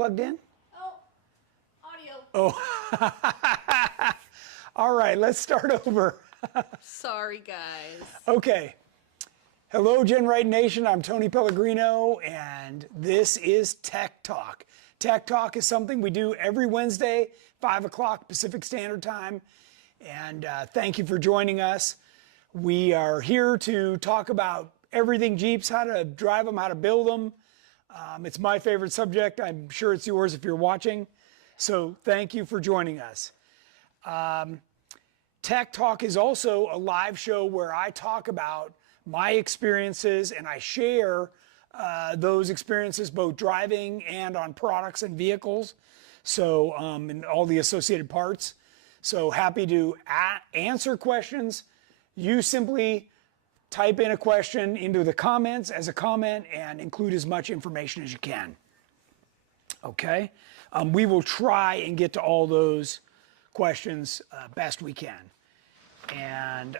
plugged in? Oh, audio. Oh. All right, let's start over. Sorry, guys. Okay. Hello, GenRight Nation. I'm Tony Pellegrino, and this is Tech Talk. Tech Talk is something we do every Wednesday, 5 o'clock Pacific Standard Time. And thank you for joining us. We are here to talk about everything Jeeps, how to drive them, how to build them. It's my favorite subject. I'm sure it's yours if you're watching. So thank you for joining us. Tech Talk is also a live show where I talk about my experiences and I share those experiences both driving and on products and vehicles. So, and all the associated parts. So happy to answer questions. You simply type in a question into the comments as a comment and include as much information as you can. Okay? We will try and get to all those questions best we can. And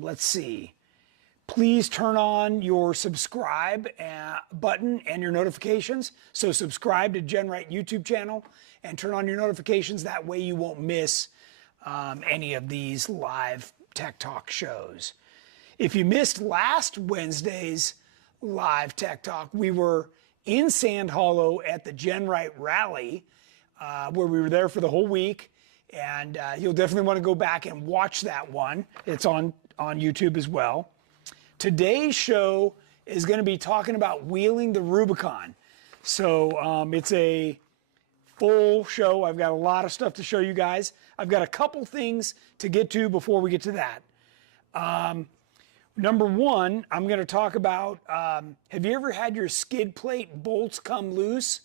let's see. Please turn on your subscribe button and your notifications. So subscribe to GenRight YouTube channel and turn on your notifications. That way you won't miss any of these live Tech Talk shows. If you missed last Wednesday's live Tech Talk, we were in Sand Hollow at the GenRight rally, where we were there for the whole week. And you'll definitely want to go back and watch that one. It's on YouTube as well. Today's show is going to be talking about wheeling the Rubicon. So it's a full show. I've got a lot of stuff to show you guys. I've got a couple things to get to before we get to that. Number one, I'm going to talk about, have you ever had your skid plate bolts come loose?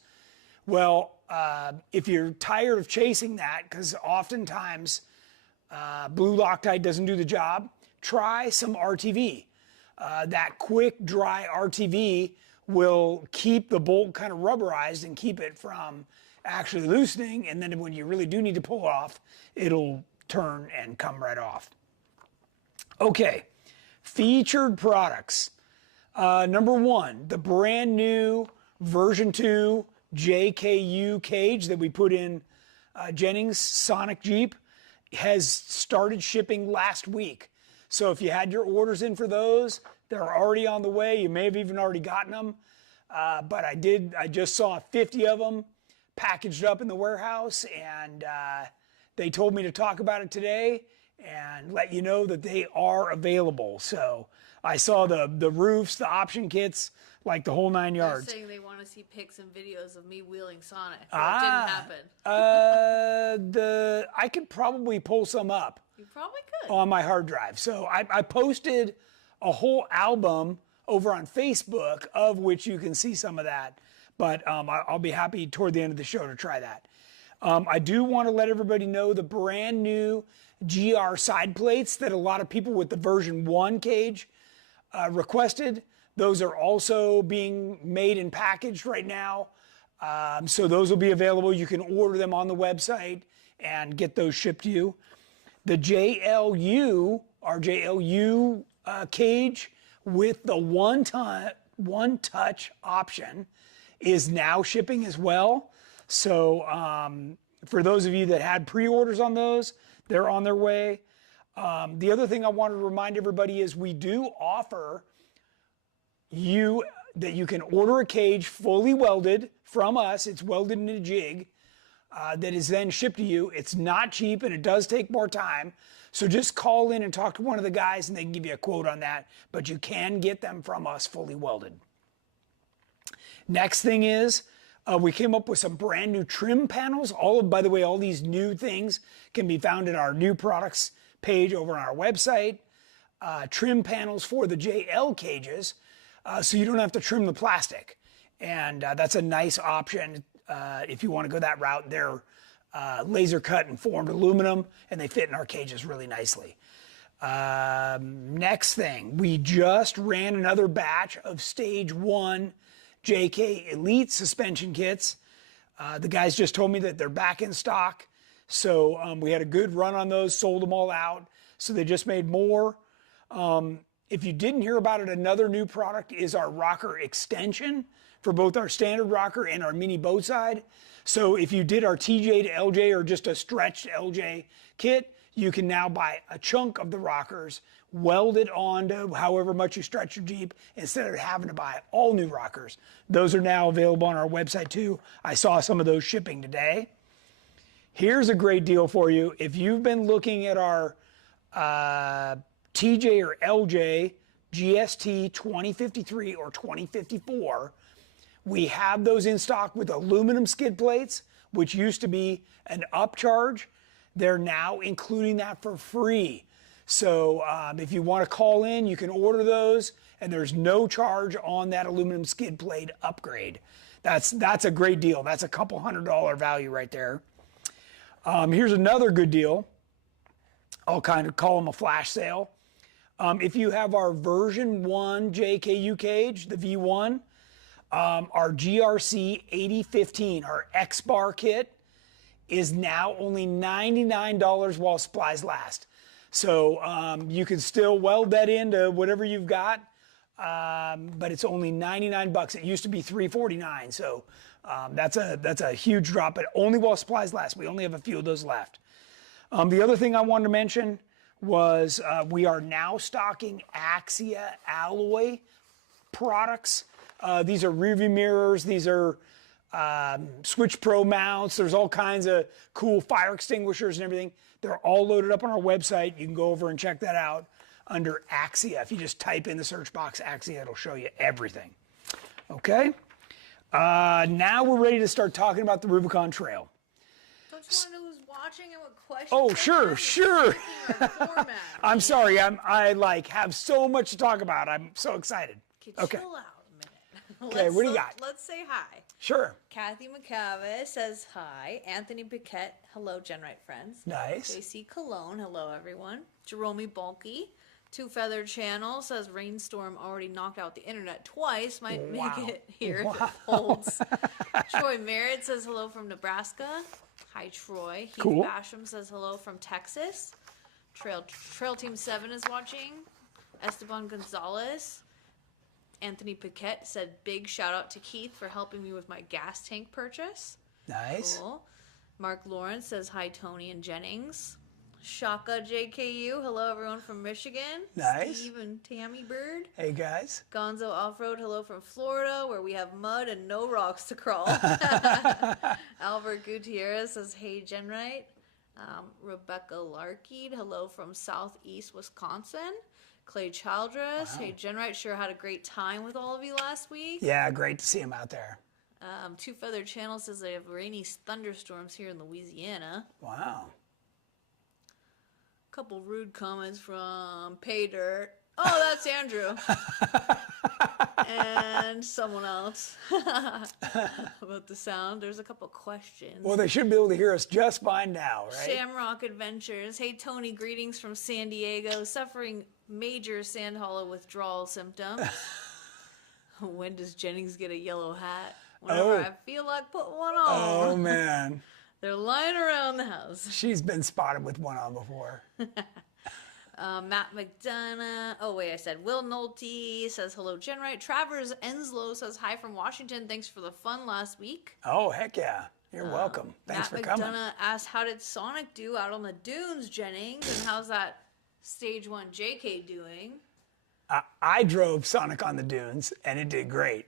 Well, if you're tired of chasing that, because oftentimes blue Loctite doesn't do the job, try some RTV. That quick, dry RTV will keep the bolt kind of rubberized and keep it from actually loosening. And then when you really do need to pull it off, it'll turn and come right off. Okay, featured products. Number one, the brand new version 2 JKU cage that we put in Jennings Sonic Jeep has started shipping last week. So if you had your orders in for those, they're already on the way. You may have even already gotten them. But I just saw 50 of them packaged up in the warehouse, and they told me to talk about it today and let you know that they are available. So I saw the roofs, the option kits, like the whole 9 yards. They're saying they want to see pics and videos of me wheeling Sonic. So it didn't happen. I could probably pull some up. You probably could. On my hard drive. So I posted a whole album over on Facebook, of which you can see some of that. But I'll be happy toward the end of the show to try that. I do want to let everybody know the brand new GR side plates that a lot of people with the version 1 cage requested. Those are also being made and packaged right now. So those will be available. You can order them on the website and get those shipped to you. The JLU, our JLU cage with the one touch option is now shipping as well. So for those of you that had pre-orders on those, they're on their way. The other thing I want to remind everybody is we do offer you that you can order a cage fully welded from us. It's welded in a jig. That is then shipped to you. It's not cheap and it does take more time. So just call in and talk to one of the guys and they can give you a quote on that. But you can get them from us fully welded. Next thing is we came up with some brand new trim panels. By the way, all these new things can be found in our new products page over on our website. Trim panels for the JL cages so you don't have to trim the plastic. And that's a nice option. If you want to go that route. They're laser cut and formed aluminum, and they fit in our cages really nicely. Next thing, we just ran another batch of Stage 1 JK Elite suspension kits. The guys just told me that they're back in stock. So we had a good run on those, sold them all out. So they just made more. If you didn't hear about it, another new product is our rocker extension for both our standard rocker and our mini boat side. So if you did our TJ to LJ or just a stretched LJ kit, you can now buy a chunk of the rockers, weld it onto however much you stretch your Jeep instead of having to buy all new rockers. Those are now available on our website too. I saw some of those shipping today. Here's a great deal for you. If you've been looking at our TJ or LJ GST 2053 or 2054, we have those in stock with aluminum skid plates, which used to be an upcharge. They're now including that for free. So if you want to call in, you can order those, and there's no charge on that aluminum skid plate upgrade. That's a great deal. That's a couple $100 value right there. Here's another good deal. I'll kind of call them a flash sale. If you have our version 1 JKU cage, the V1, our GRC 8015, our X-Bar kit, is now only $99 while supplies last. So you can still weld that into whatever you've got, but it's only 99 bucks. It used to be $349, so that's a huge drop, but only while supplies last. We only have a few of those left. The other thing I wanted to mention was we are now stocking Axia alloy products. These are rearview mirrors. These are Switch Pro mounts. There's all kinds of cool fire extinguishers and everything. They're all loaded up on our website. You can go over and check that out under Axia. If you just type in the search box Axia, it'll show you everything. Okay. Now we're ready to start talking about the Rubicon Trail. Don't you want to know who's watching and what questions? Oh, sure. I'm sorry. I like have so much to talk about. I'm so excited. Okay. Chill out a minute. Okay, what do you got? Let's say hi. Sure. Kathy McCabe says hi. Anthony Piquette, hello, GenRight friends. Nice. JC Cologne, hello, everyone. Jerome Bulky, Two Feather Channel says rainstorm already knocked out the internet twice. Might make it here if it holds. Troy Merritt says hello from Nebraska. Hi, Troy. Heath Basham says hello from Texas. Trail Team 7 is watching. Esteban Gonzalez. Anthony Piquette said big shout out to Keith for helping me with my gas tank purchase. Nice. Cool. Mark Lawrence says hi, Tony and Jennings. Shaka JKU, hello everyone from Michigan. Nice. Steve and Tammy Bird. Hey guys. Gonzo Off-Road, hello from Florida, where we have mud and no rocks to crawl. Albert Gutierrez says hey, GenRight. Rebecca Larkey, hello from Southeast Wisconsin. Clay Childress, hey, GenRight, sure had a great time with all of you last week. Yeah, great to see him out there. Two Feather Channel says they have rainy thunderstorms here in Louisiana. Wow. Couple rude comments from Pay Dirt. Oh, that's Andrew. And someone else about the sound. There's a couple questions. Well, they should be able to hear us just fine now, right? Shamrock Adventures. Hey, Tony, greetings from San Diego. Suffering major Sand Hollow withdrawal symptoms. When does Jennings get a yellow hat? Whenever I feel like putting one on. Oh, man. They're lying around the house. She's been spotted with one on before. Matt McDonough. Oh, wait, I said Will Nolte says hello, GenRight. Travers Enslow says hi from Washington. Thanks for the fun last week. Oh, heck yeah. You're welcome. Thanks for coming. Matt McDonough asked, how did Sonic do out on the dunes, Jennings? And how's that Stage 1 JK doing? I drove Sonic on the dunes, and it did great.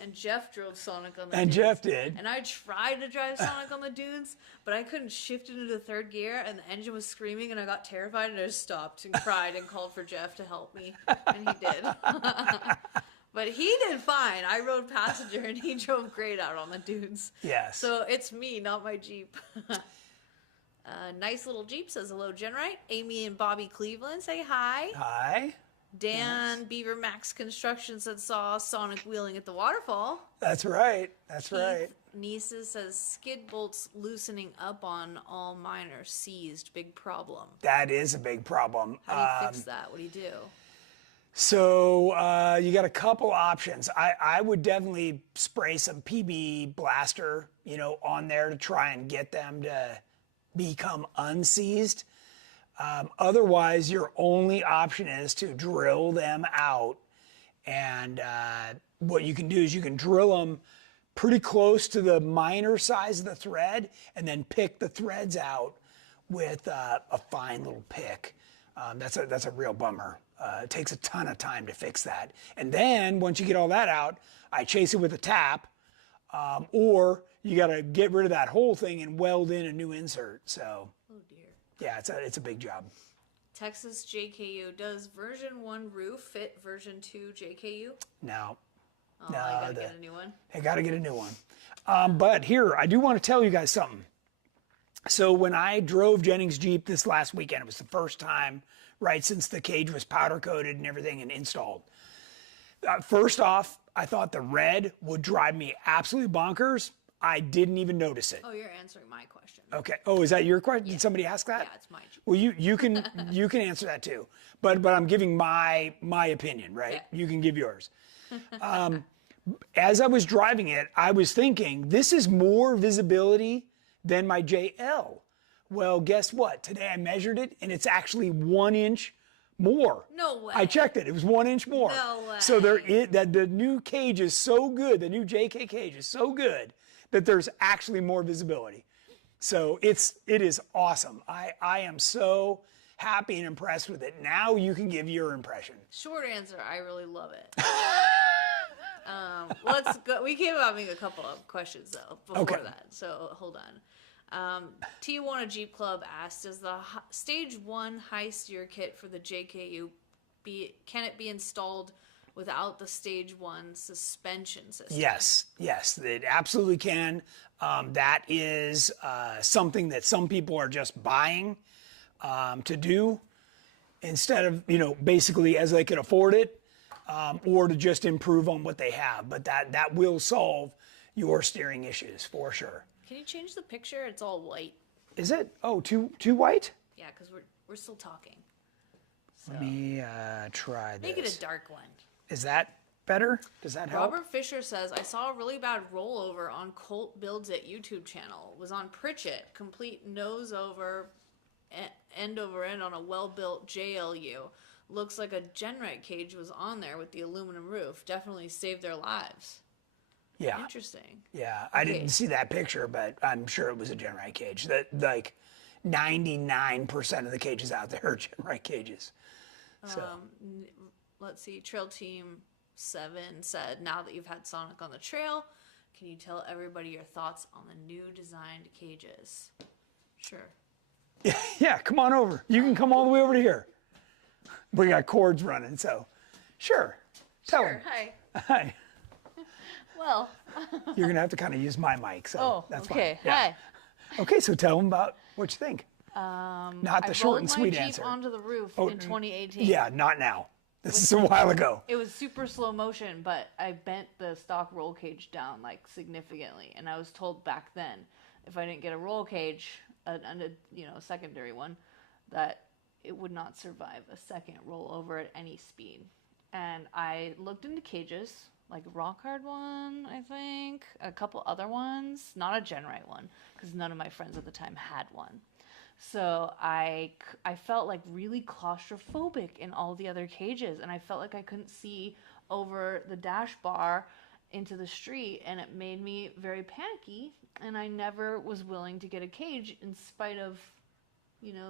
And Jeff drove Sonic on the dunes. And Jeff did. And I tried to drive Sonic on the dunes, but I couldn't shift it into third gear, and the engine was screaming, and I got terrified, and I just stopped and cried and called for Jeff to help me. And he did. But he did fine. I rode passenger, and he drove great out on the dunes. Yes. So it's me, not my Jeep. Nice Little Jeep says hello, GenRight. Amy and Bobby Cleveland say hi. Hi. Dan Beaver Max Construction said saw Sonic wheeling at the waterfall. That's right. That's right. Nieces says skid bolts loosening up on all mine are seized. Big problem. That is a big problem. How do you fix that? What do you do? So you got a couple options. I would definitely spray some PB Blaster, on there to try and get them to become unseized. Otherwise, your only option is to drill them out and, what you can do is you can drill them pretty close to the minor size of the thread, and then pick the threads out with a fine little pick. That's a real bummer. It takes a ton of time to fix that. And then once you get all that out, I chase it with a tap, or you got to get rid of that whole thing and weld in a new insert. So, Oh dear. yeah, it's a big job. Texas JKU, does version 1 roof fit version 2 JKU? No. Oh, No, I gotta get a new one. I got to get a new one. But here, I do want to tell you guys something. So when I drove Jennings' Jeep this last weekend, it was the first time, right, since the cage was powder coated and everything and installed. First off, I thought the red would drive me absolutely bonkers. I didn't even notice it. Oh, you're answering my question. Okay. Oh, is that your question? Did somebody ask that? Yeah, it's my Jeep. Well, you can answer that too. But I'm giving my opinion, right? Yeah. You can give yours. As I was driving it, I was thinking, this is more visibility than my JL. Well, guess what? Today I measured it, and it's actually 1 inch more. No way. I checked it. It was 1 inch more. No way. So the new cage is so good. The new JK cage is so good that there's actually more visibility. So it is awesome. I am so happy and impressed with it. Now you can give your impression. Short answer, I really love it. Let's go. We came up having a couple of questions though before that, so hold on. Tijuana Jeep Club asked, "Does the Stage 1 high steer kit for the JKU can it be installed without the Stage 1 suspension system?" Yes, it absolutely can. That is something that some people are just buying to do instead of, basically as they can afford it, or to just improve on what they have. But that will solve your steering issues for sure. Can you change the picture? It's all white. Is it? Oh, too white? Yeah, because we're still talking. So Let me try this. make it a dark one. Is that better? Does that help? Robert Fisher says, "I saw a really bad rollover on Colt Builds It YouTube channel. It was on Pritchett, complete nose over, end over end on a well-built JLU. Looks like a GenRight cage was on there with the aluminum roof. Definitely saved their lives." Yeah. Interesting. Yeah, I didn't see that picture, but I'm sure it was a GenRight cage. That, like, 99% of the cages out there are GenRight cages. So. Let's see. Trail Team 7 said, "Now that you've had Sonic on the trail, can you tell everybody your thoughts on the new designed cages?" Sure. Yeah, come on over. You can come all the way over to here. We got cords running, so sure. Tell Sure. them. Hi. Hi. Well. You're gonna have to kind of use my mic, so that's okay. fine. Yeah. Hi. Okay, so tell them about what you think. Not the short and sweet I rolled my answer. Jeep onto the roof in 2018. Yeah, not now. This is a while ago. It was super slow motion, but I bent the stock roll cage down like significantly, and I was told back then if I didn't get a roll cage, a secondary one, that it would not survive a second rollover at any speed. And I looked into cages, like a rock hard one, I think, a couple other ones, not a GenRight one, because none of my friends at the time had one. So I felt like really claustrophobic in all the other cages, and I felt like I couldn't see over the dash bar into the street, and it made me very panicky, and I never was willing to get a cage in spite of,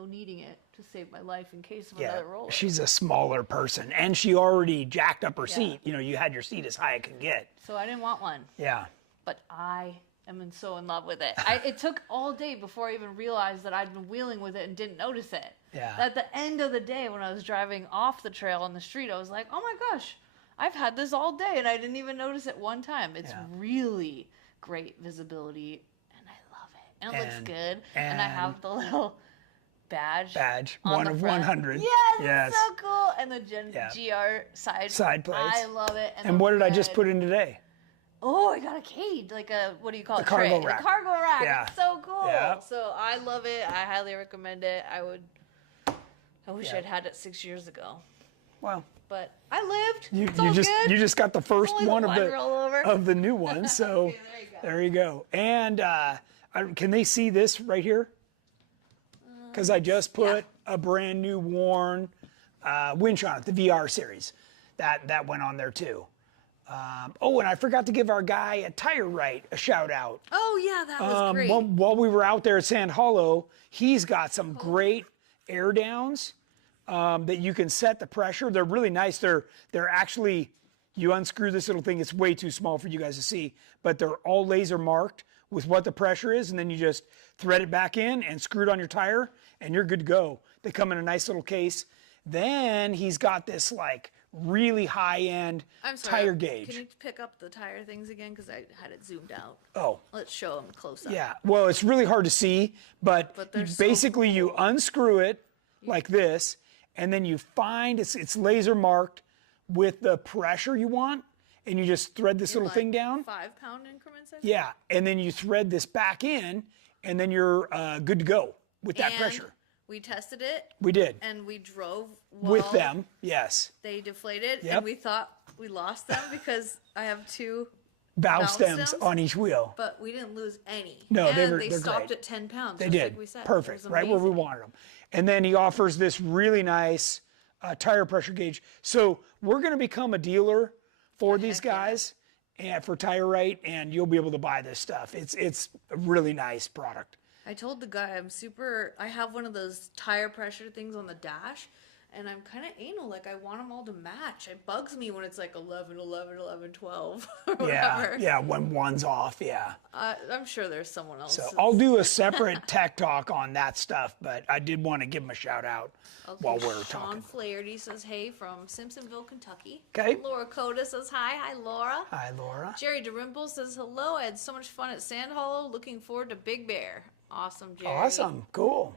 needing it to save my life in case of another roller. She's a smaller person, and she already jacked up her seat. You had your seat as high as it can get. So I didn't want one. Yeah. But I am so in love with it. It took all day before I even realized that I'd been wheeling with it and didn't notice it. Yeah. At the end of the day, when I was driving off the trail on the street, I was like, oh my gosh, I've had this all day and I didn't even notice it one time. It's really great visibility and I love it. And it looks good. And I have the little badge one of front. 100. Yes, it's so cool. And the GR side plates. I love it. And what did I just put in today? Oh, I got a cage, like a, what do you call it? Cargo tray. rack. A cargo rack. Yeah. It's so cool. Yeah. So I love it. I highly recommend it. I wish I'd had it 6 years ago. Well, but I lived. You just got the first Only one rollover. of the new ones. So Okay, there you go. And can they see this right here? Because I just put a brand new worn winch on it, the VR series. That went on there too. Oh, and I forgot to give our guy at GenRight a shout out. Oh yeah, that was great. While we were out there at Sand Hollow, he's got some great air downs that you can set the pressure. They're really nice. They're actually, you unscrew this little thing. It's way too small for you guys to see, but they're all laser marked with what the pressure is, and then you just thread it back in and screw it on your tire, and you're good to go. They come in a nice little case. Then he's got this like really high-end tire gauge. Can you pick up the tire things again? Because I had it zoomed out. Oh. Let's show them close up. Yeah, well, it's really hard to see, but basically you unscrew it like this, and then you find it's laser marked with the pressure you want, and you just thread this little thing down. 5 pound increments, I think? Yeah, and then you thread this back in, and then you're good to go with that pressure. We tested it. We did. And we drove with them, yes. They deflated, and we thought we lost them because I have 2 valve stems on each wheel. But we didn't lose any. No, and they stopped great. at 10 pounds. They did. Like we said. Perfect, right where we wanted them. And then he offers this really nice tire pressure gauge. So we're going to become a dealer for these guys and for GenRight, and you'll be able to buy this stuff. It's a really nice product. I told the guy I have one of those tire pressure things on the dash, and I'm kind of anal. Like, I want them all to match. It bugs me when it's like 11, 11, 11, 12, or whatever. Yeah, when one's off, yeah. I'm sure there's someone else. So I'll do a separate tech talk on that stuff, but I did want to give him a shout out while we're talking. Sean Flaherty says, hey, from Simpsonville, Kentucky. Okay. Laura Coda says, hi. Hi, Laura. Hi, Laura. Jerry DeRimple says, hello. I had so much fun at Sand Hollow. Looking forward to Big Bear. Awesome, Jerry. Awesome. Cool.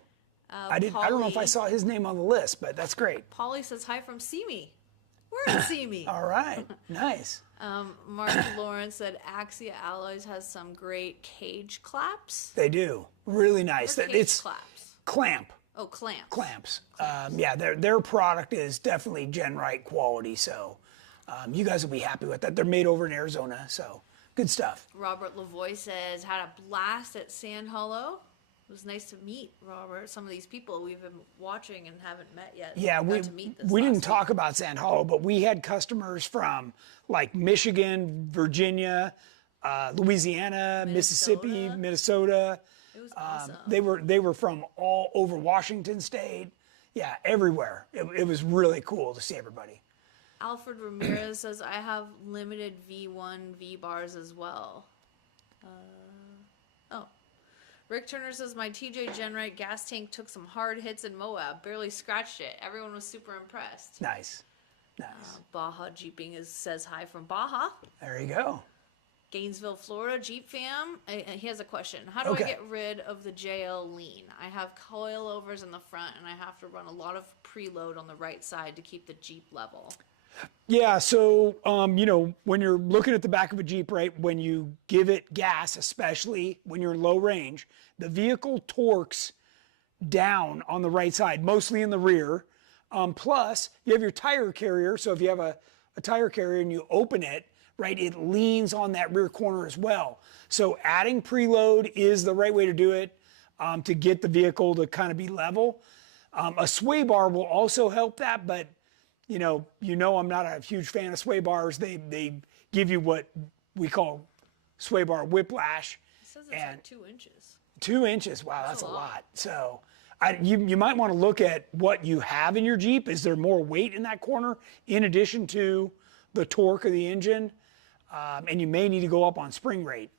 I don't know if I saw his name on the list, but that's great. Polly says hi from Simi. We're in Simi. All right. Nice. Mark Lawrence said Axia Alloys has some great cage claps. They do. Really nice. It's claps. Clamp. Oh, clamps. Clamps. Yeah, their product is definitely GenRight quality, so you guys will be happy with that. They're made over in Arizona, so good stuff. Robert Lavoie says, had a blast at Sand Hollow. It was nice to meet, Robert, some of these people we've been watching and haven't met yet. Yeah, we didn't talk about Sand Hollow, but we had customers from like Michigan, Virginia, Louisiana, Mississippi, Minnesota. It was awesome. They were from all over Washington State. Yeah, everywhere. It was really cool to see everybody. Alfred Ramirez says, I have limited V1 V-bars as well. Rick Turner says, my TJ GenRight gas tank took some hard hits in Moab. Barely scratched it. Everyone was super impressed. Nice. Baja Jeeping says hi from Baja. There you go. Gainesville, Florida, Jeep fam. He has a question. How do I get rid of the JL lean? I have coilovers in the front, and I have to run a lot of preload on the right side to keep the Jeep level. Yeah, so, when you're looking at the back of a Jeep, right, when you give it gas, especially when you're in low range, the vehicle torques down on the right side, mostly in the rear. Plus, you have your tire carrier, so if you have a tire carrier and you open it, right, it leans on that rear corner as well. So adding preload is the right way to do it to get the vehicle to kind of be level. A sway bar will also help that, but you know, I'm not a huge fan of sway bars. They give you what we call sway bar whiplash. It says it's like 2 inches. 2 inches. Wow, that's a lot. So you might want to look at what you have in your Jeep. Is there more weight in that corner in addition to the torque of the engine? And you may need to go up on spring rate.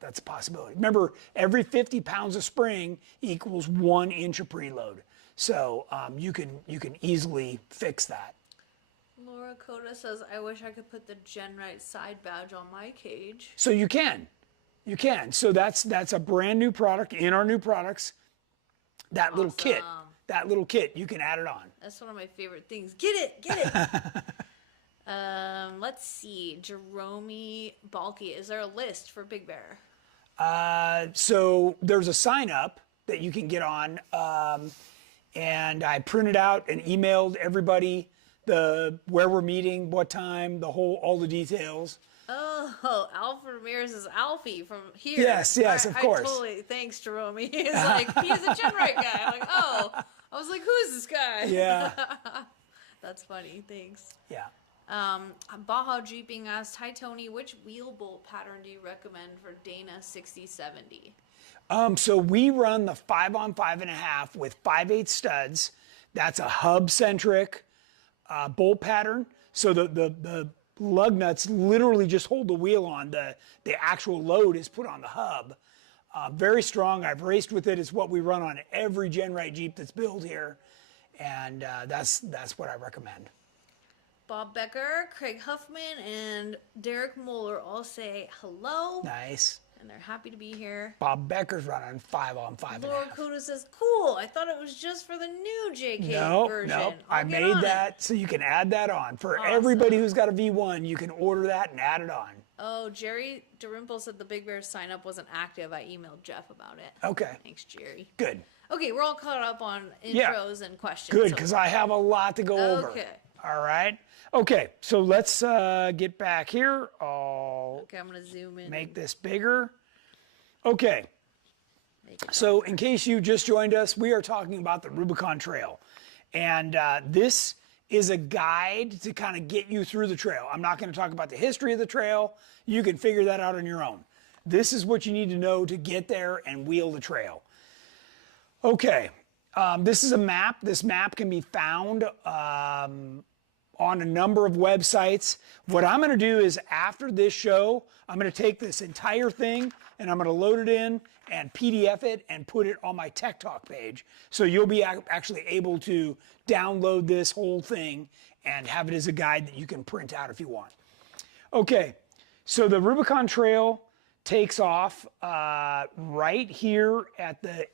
That's a possibility. Remember, every 50 pounds of spring equals 1 inch of preload. So you can easily fix that. Laura Coda says, I wish I could put the GenRight side badge on my cage. So you can. So that's a brand new product in our new products. That little kit, you can add it on. That's one of my favorite things. Get it. Let's see. Jerome Balky, is there a list for Big Bear? So there's a sign up that you can get on. And I printed out and emailed everybody where we're meeting, what time, all the details. Oh, Alfred Ramirez is Alfie from here. Yes, of course. Thanks, Jerome. He's like, he's a GenRight guy. I'm like, oh. I was like, who is this guy? Yeah. That's funny. Thanks. Yeah. Baja Jeeping asks, hi Tony, which wheel bolt pattern do you recommend for Dana 6070? So we run the 5-on-5.5 with 5/8 studs. That's a hub-centric bolt pattern. So the lug nuts literally just hold the wheel on. The actual load is put on the hub. Very strong. I've raced with it. It's what we run on every GenRight Jeep that's built here. And that's what I recommend. Bob Becker, Craig Huffman, and Derek Moeller all say hello. Nice. And they're happy to be here. Bob Becker's running 5-on-5.5. Laura Coda says, cool. I thought it was just for the new JK version. Nope. I I'll get made on that it. so you can add that on. For Awesome. everybody who's got a V1, you can order that and add it on. Oh, Jerry DeRimple said the Big Bear sign up wasn't active. I emailed Jeff about it. Okay. Thanks, Jerry. Good. Okay, we're all caught up on intros Yeah. and questions. Good, so- because I have a lot to go over. Okay. All right. Okay, so let's get back here. I'll Okay, I'm going to zoom in. make this bigger. Okay. Make it So in case you just joined us, we are talking about the Rubicon Trail. And this is a guide to kind of get you through the trail. I'm not going to talk about the history of the trail. You can figure that out on your own. This is what you need to know to get there and wheel the trail. Okay, this is a map. This map can be found on a number of websites. What I'm going to do is after this show, I'm going to take this entire thing and I'm going to load it in and PDF it and put it on my Tech Talk page. So you'll be actually able to download this whole thing and have it as a guide that you can print out if you want. Okay, so the Rubicon Trail takes off right here at the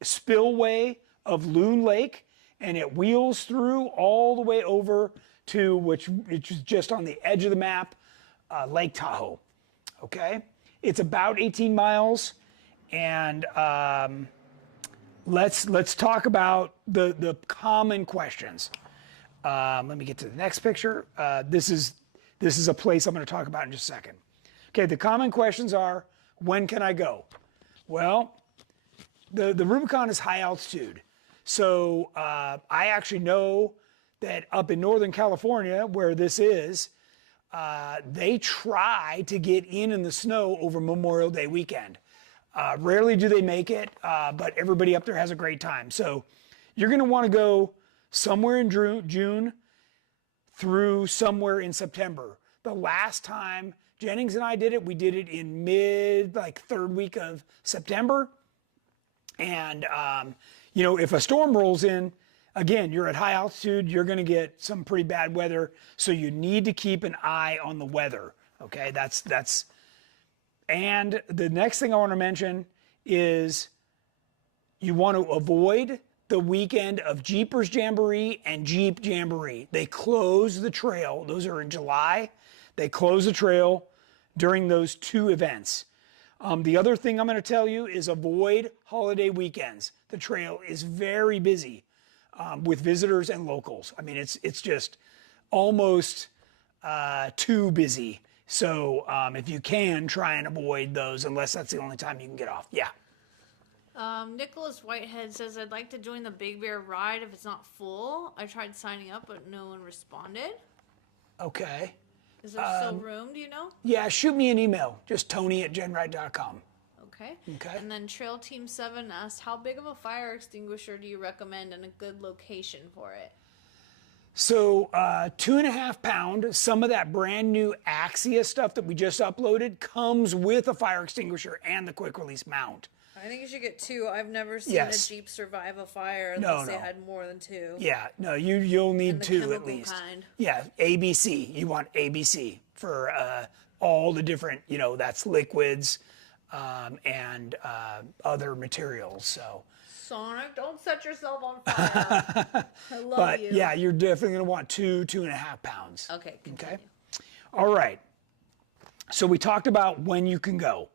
spillway of Loon Lake, and it wheels through all the way over to which is just on the edge of the map, Lake Tahoe. Okay, it's about 18 miles, and let's talk about the common questions. Let me get to the next picture. This is a place I'm going to talk about in just a second. Okay, the common questions are, when can I go? Well, the Rubicon is high altitude. So I actually know that up in Northern California, where this is, they try to get in the snow over Memorial Day weekend. Rarely do they make it, but everybody up there has a great time. So you're going to want to go somewhere in June through somewhere in September. The last time Jennings and I did it, we did it in third week of September. And, you know, if a storm rolls in, again, you're at high altitude, you're going to get some pretty bad weather. So you need to keep an eye on the weather. Okay, and the next thing I want to mention is you want to avoid the weekend of Jeepers Jamboree and Jeep Jamboree. They close the trail. Those are in July. They close the trail during those two events. The other thing I'm going to tell you is avoid holiday weekends. The trail is very busy with visitors and locals. I mean, it's just almost too busy. So if you can, try and avoid those unless that's the only time you can get off. Yeah. Nicholas Whitehead says, I'd like to join the Big Bear ride if it's not full. I tried signing up, but no one responded. Okay. Is there still room, do you know? Yeah, shoot me an email. Just Tony@GenRight.com. Okay. Okay. And then Trail Team 7 asked, how big of a fire extinguisher do you recommend and a good location for it? So 2.5 pound, some of that brand new Axia stuff that we just uploaded comes with a fire extinguisher and the quick release mount. I think you should get 2. I've never seen Yes. a Jeep survive a fire unless they had more than 2. Yeah, no, you'll need And the 2 at chemical least. kind. Yeah, ABC. You want ABC for all the different, you know, that's liquids and other materials. So. Sonic, don't set yourself on fire. I love But you. yeah, you're definitely going to want 2.5 pounds. Okay, continue. Okay. All right. So we talked about when you can go.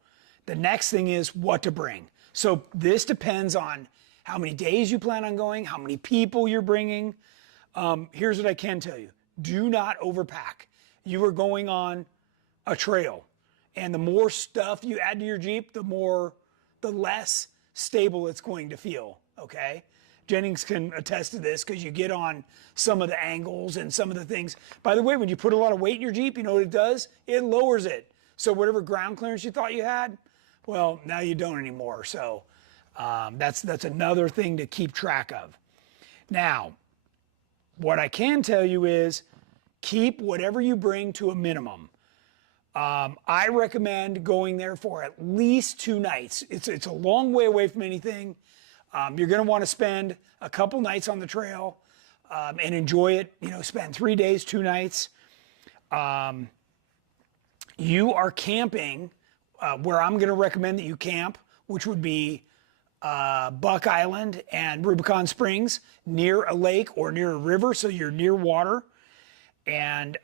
The next thing is what to bring. So this depends on how many days you plan on going, how many people you're bringing. Here's what I can tell you. Do not overpack. You are going on a trail. And the more stuff you add to your Jeep, the less stable it's going to feel, okay? Jennings can attest to this because you get on some of the angles and some of the things. By the way, when you put a lot of weight in your Jeep, you know what it does? It lowers it. So whatever ground clearance you thought you had, well, now you don't anymore. So that's another thing to keep track of. Now, what I can tell you is keep whatever you bring to a minimum. I recommend going there for at least 2 nights. It's a long way away from anything. You're going to want to spend a couple nights on the trail and enjoy it. You know, spend 3 days, 2 nights. You are camping where I'm going to recommend that you camp, which would be Buck Island and Rubicon Springs, near a lake or near a river, so you're near water. And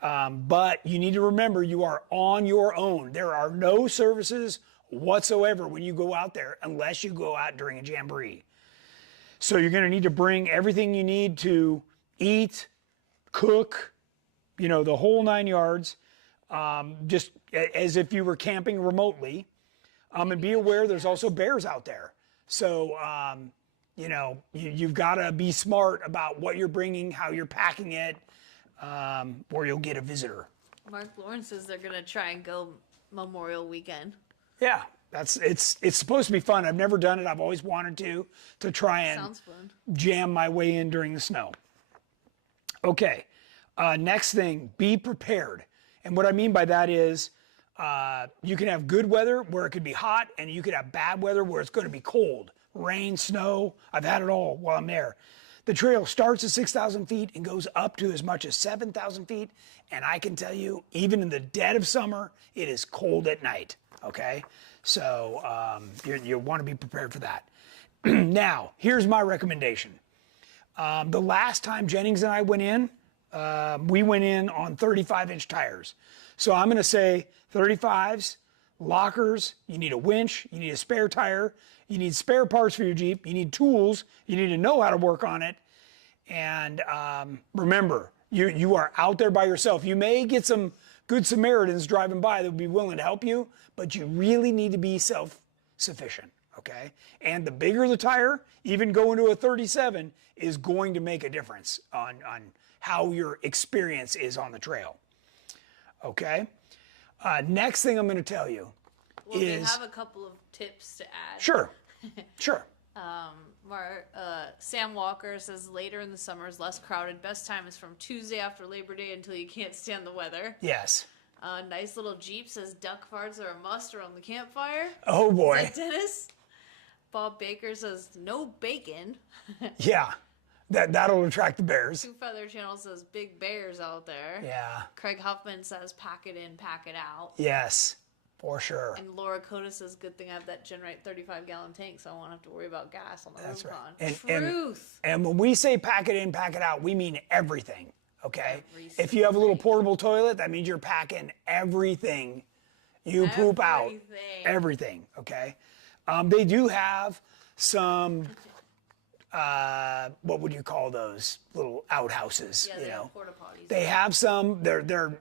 but you need to remember you are on your own. There are no services whatsoever when you go out there unless you go out during a jamboree. So you're going to need to bring everything you need to eat, cook, you know, the whole 9 yards, just as if you were camping remotely. And be aware there's also bears out there. So, you know, you've got to be smart about what you're bringing, how you're packing it, or you'll get a visitor. Mark Lawrence says they're going to try and go Memorial Weekend. Yeah, it's supposed to be fun. I've never done it. I've always wanted to try and Sounds fun. Jam my way in during the snow. Okay, next thing, be prepared. And what I mean by that is you can have good weather where it could be hot, and you could have bad weather where it's going to be cold. Rain, snow, I've had it all while I'm there. The trail starts at 6,000 feet and goes up to as much as 7,000 feet. And I can tell you, even in the dead of summer, it is cold at night, okay? So you want to be prepared for that. Now, here's my recommendation. The last time Jennings and I went in, we went in on 35-inch tires. So I'm going to say 35s, lockers, you need a winch, you need a spare tire, you need spare parts for your Jeep, you need tools, you need to know how to work on it. And remember, you are out there by yourself. You may get some good Samaritans driving by that would be willing to help you, but you really need to be self-sufficient, okay? And the bigger the tire, even going to a 37, is going to make a difference on how your experience is on the trail, okay? Next thing I'm going to tell you Well, is... they have a couple of tips to add. Sure, sure. Sam Walker says later in the summer is less crowded. Best time is from Tuesday after Labor Day until you can't stand the weather. Yes. Nice little Jeep says duck farts are a must around the campfire. Oh boy. Is that Dennis? Bob Baker says no bacon. Yeah, that'll attract the bears. Two Feather Channel says big bears out there. Yeah. Craig Huffman says pack it in, pack it out. Yes, for sure. And Laura Coda says good thing I have that GenRight 35-gallon tank, so I won't have to worry about gas on the That's Rubicon. right. Truth. And when we say pack it in, pack it out, we mean everything. Okay. Every If you have a little single portable toilet, that means you're packing everything. You poop out Everything. everything. Okay. They do have some. What would you call those little outhouses? Yeah, you they know, have porta potties. they have some. They're.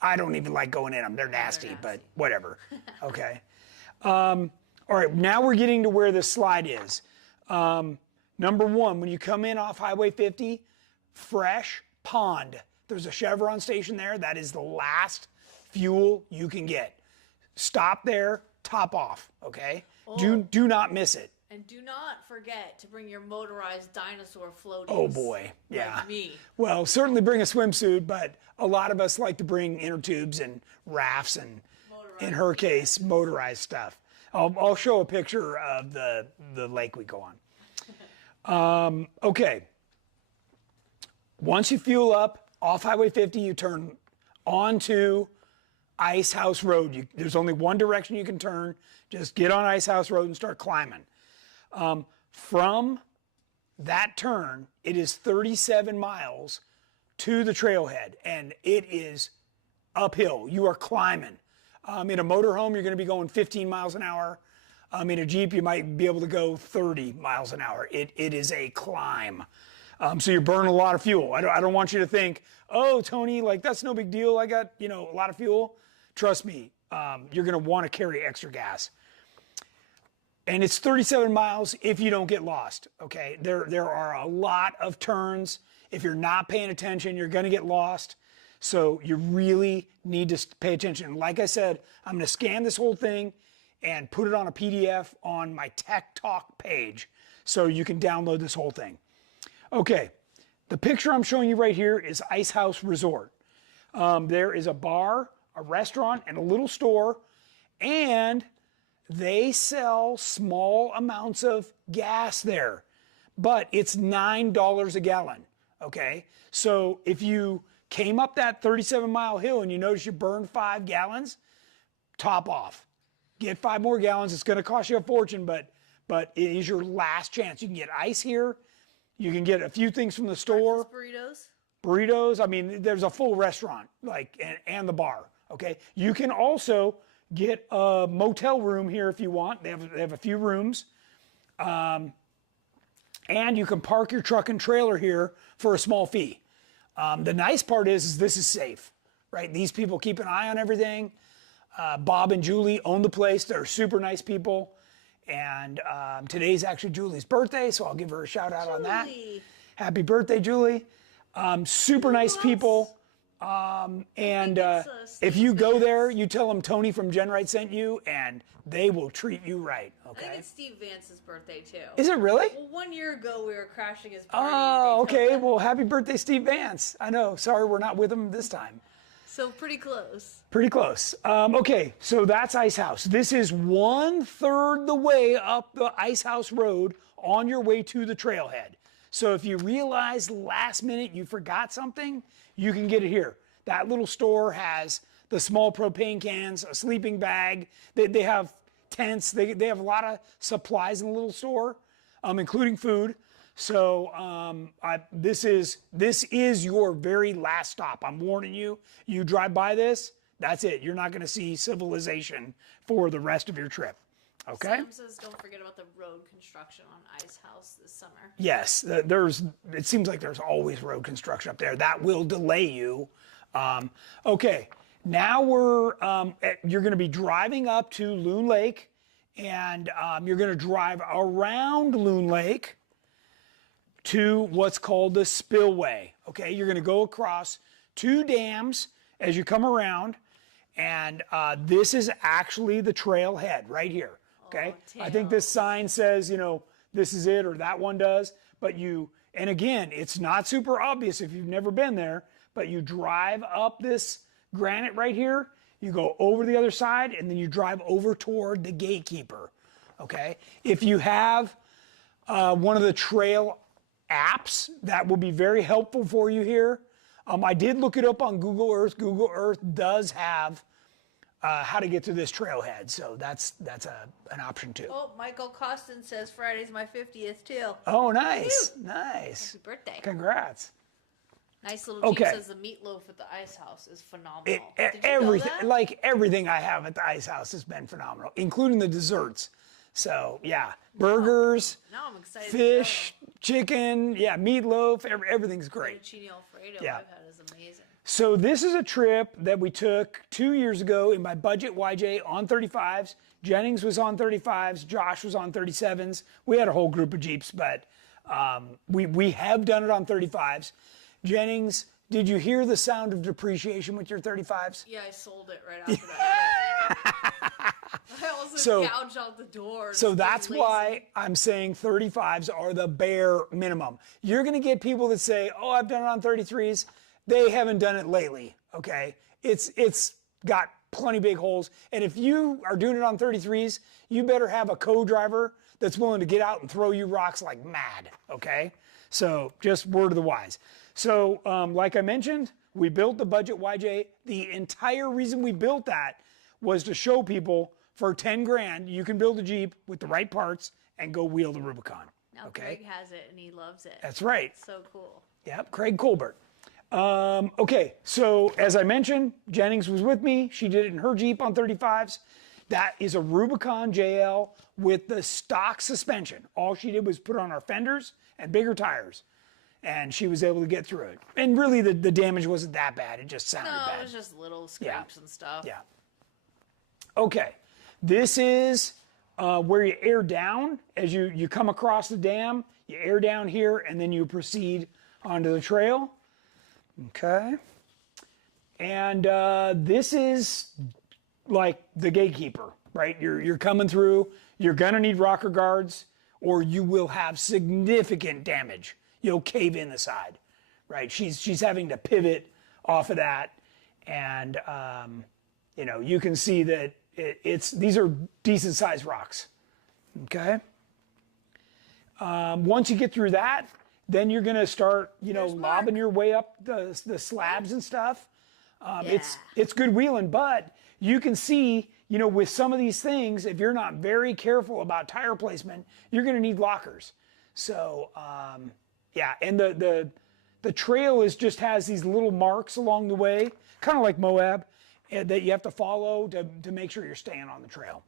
I don't even like going in them. They're nasty, but whatever. Okay. All right. Now we're getting to where the slide is. Number one, when you come in off Highway 50, Fresh Pond. There's a Chevron station there. That is the last fuel you can get. Stop there, top off. Okay. Do not miss it. And do not forget to bring your motorized dinosaur floaties. Oh boy, yeah. Like me. Well, certainly bring a swimsuit, but a lot of us like to bring inner tubes and rafts and, in her case, motorized stuff. I'll show a picture of the lake we go on. Okay. Once you fuel up off Highway 50, you turn onto Ice House Road. There's only one direction you can turn. Just get on Ice House Road and start climbing. From that turn, it is 37 miles to the trailhead, and it is uphill. You are climbing. In a motorhome, you're going to be going 15 miles an hour. In a Jeep, you might be able to go 30 miles an hour. It is a climb. So you're burning a lot of fuel. I don't want you to think, oh, Tony, like that's no big deal. I got, a lot of fuel. Trust me, you're going to want to carry extra gas. And it's 37 miles if you don't get lost, okay? There are a lot of turns. If you're not paying attention, you're gonna get lost. So you really need to pay attention. Like I said, I'm gonna scan this whole thing and put it on a PDF on my Tech Talk page so you can download this whole thing. Okay, the picture I'm showing you right here is Ice House Resort. There is a bar, a restaurant, and a little store, and they sell small amounts of gas there, but it's $9 a gallon, okay? So if you came up that 37-mile hill and you notice you burned 5 gallons, top off. Get 5 more gallons. It's gonna cost you a fortune, but it is your last chance. You can get ice here. You can get a few things from the store. Burritos. I mean, there's a full restaurant, and the bar, okay? You can also get a motel room here if you want. They have a few rooms. And you can park your truck and trailer here for a small fee. The nice part is this is safe, right? These people keep an eye on everything. Bob and Julie own the place. They're super nice people. And today's actually Julie's birthday, so I'll give her a shout out on that. Happy birthday, Julie. Super nice people. If you go there, you tell them Tony from GenRight sent you, and they will treat you right, okay? I think it's Steve Vance's birthday, too. Is it really? Well, 1 year ago, we were crashing his party. Oh, okay. Well, happy birthday, Steve Vance. I know. Sorry we're not with him this time. So pretty close. Pretty close. Okay, so that's Ice House. This is 1/3 the way up the Ice House Road on your way to the trailhead. So if you realize last minute you forgot something, you can get it here. That little store has the small propane cans, a sleeping bag. They have tents. They have a lot of supplies in the little store, including food. So this is your very last stop. I'm warning you. You drive by this, that's it. You're not going to see civilization for the rest of your trip. Okay. Sam says, don't forget about the road construction on Ice House this summer. Yes, it seems like there's always road construction up there. That will delay you. Okay, now you're going to be driving up to Loon Lake, and you're going to drive around Loon Lake to what's called the spillway. Okay, you're going to go across 2 dams as you come around, and this is actually the trailhead right here. Okay, I think this sign says, this is it, or that one does, and again, it's not super obvious if you've never been there, but you drive up this granite right here, you go over the other side, and then you drive over toward the gatekeeper. Okay, if you have one of the trail apps, that will be very helpful for you here. I did look it up on Google Earth. Google Earth does have how to get to this trailhead, so that's an option too. Oh, Michael Costin says Friday's my 50th too. Oh, nice, nice. Happy birthday. Congrats. Nice little Jeep says the meatloaf at the Ice House is phenomenal. Did you know that? Like everything I have at the Ice House has been phenomenal, including the desserts. So yeah, burgers, now I'm excited fish, chicken, meatloaf, everything's great. Fettuccine Alfredo I've had is amazing. So this is a trip that we took 2 years ago in my budget YJ on 35s. Jennings was on 35s. Josh was on 37s. We had a whole group of Jeeps, but we have done it on 35s. Jennings, did you hear the sound of depreciation with your 35s? Yeah, I sold it right after that. I also gouged out the door. So that's why I'm saying 35s are the bare minimum. You're going to get people that say, oh, I've done it on 33s. They haven't done it lately, okay? It's got plenty big holes. And if you are doing it on 33s, you better have a co-driver that's willing to get out and throw you rocks like mad, okay? So just word of the wise. So like I mentioned, we built the budget YJ. The entire reason we built that was to show people for 10 grand, you can build a Jeep with the right parts and go wheel the Rubicon. Now Craig has it and he loves it. That's right. It's so cool. Yep, Craig Colbert. Okay, so as I mentioned, Jennings was with me. She did it in her Jeep on 35s. That is a Rubicon JL with the stock suspension. All she did was put on our fenders and bigger tires, and she was able to get through it. And really, the damage wasn't that bad. It just sounded bad. No, it was just little scrapes and stuff. Yeah. Okay, this is where you air down as you come across the dam, you air down here, and then you proceed onto the trail. Okay. And this is like the gatekeeper, right? You're coming through, you're gonna need rocker guards, or you will have significant damage. You'll cave in the side, right? She's having to pivot off of that, and you know, you can see that these are decent sized rocks. Okay. Once you get through that, then you're gonna start, you know, lobbing your way up the slabs and stuff. It's good wheeling, but you can see, you know, with some of these things, if you're not very careful about tire placement, you're gonna need lockers. So yeah, and the trail just has these little marks along the way, kind of like Moab, that you have to follow to make sure you're staying on the trail.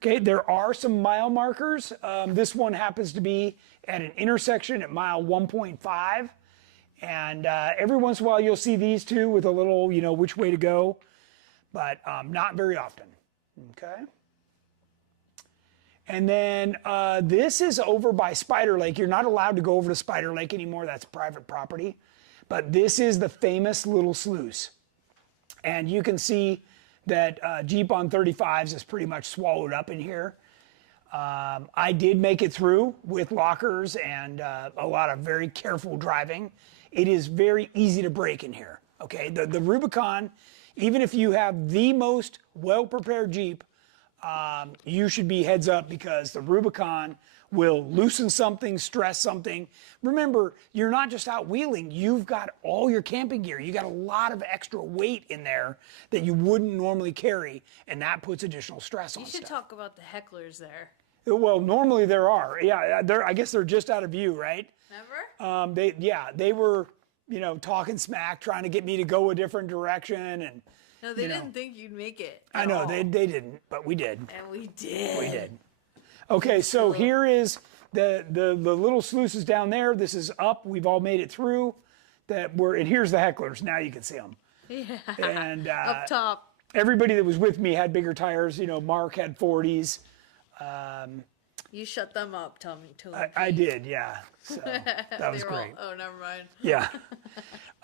Okay, there are some mile markers. This one happens to be at an intersection at mile 1.5. And every once in a while you'll see these two with a little, you know, which way to go, but not very often. Okay. And then this is over by Spider Lake. You're not allowed to go over to Spider Lake anymore. That's private property. But this is the famous little sluice. And you can see that Jeep on 35s is pretty much swallowed up in here. I did make it through with lockers and a lot of very careful driving. It is very easy to brake in here. Okay, the Rubicon, even if you have the most well-prepared Jeep, you should be heads up because the Rubicon will loosen something, stress something. Remember, you're not just out wheeling, you've got all your camping gear. You got a lot of extra weight in there that you wouldn't normally carry, and that puts additional stress on stuff. You should talk about the hecklers there. Well, normally there are. Yeah, I guess they're just out of view, right? Remember? They were, you know, talking smack, trying to get me to go a different direction, and no, they didn't think you'd make it. I know they didn't, but we did. And we did. We did. Okay, so here is the little sluices down there. This is up. We've all made it through. And here's the hecklers. Now you can see them. Yeah. And up top. Everybody that was with me had bigger tires. You know, Mark had 40s. You shut them up, Tommy. I did, yeah. So that was great. Oh, never mind. Yeah.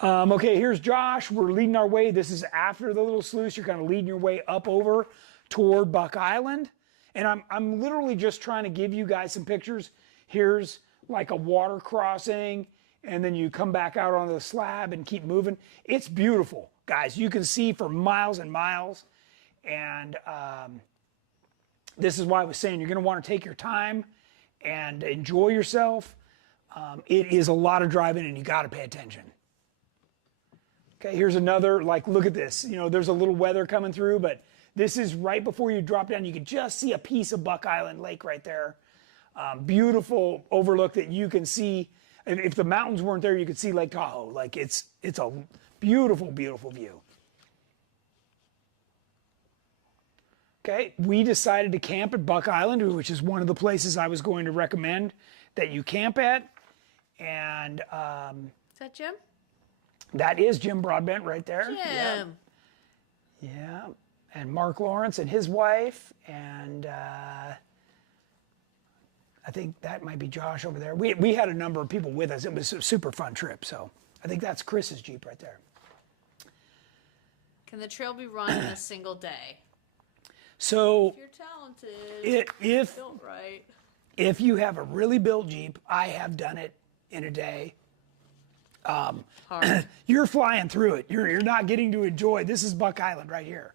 Okay, here's Josh. We're leading our way. This is after the little sluice. You're kind of leading your way up over toward Buck Island. And I'm literally just trying to give you guys some pictures. Here's like a water crossing, and then you come back out on the slab and keep moving. It's beautiful, guys. You can see for miles and miles. And this is why I was saying you're going to want to take your time and enjoy yourself. It is a lot of driving, and you got to pay attention. Okay, here's another, like, look at this. You know, there's a little weather coming through, but this is right before you drop down. You can just see a piece of Buck Island Lake right there. Beautiful overlook that you can see. If the mountains weren't there, you could see Lake Tahoe. Like, it's a beautiful, beautiful view. Okay, we decided to camp at Buck Island, which is one of the places I was going to recommend that you camp at. And is that Jim? That is Jim Broadbent right there. Jim. Yeah. And Mark Lawrence and his wife, and I think that might be Josh over there. We had a number of people with us. It was a super fun trip. So I think that's Chris's Jeep right there. Can the trail be run in a single day? So if you're talented, built right. If you have a really built Jeep, I have done it in a day. You're flying through it. You're not getting to enjoy. This is Buck Island right here.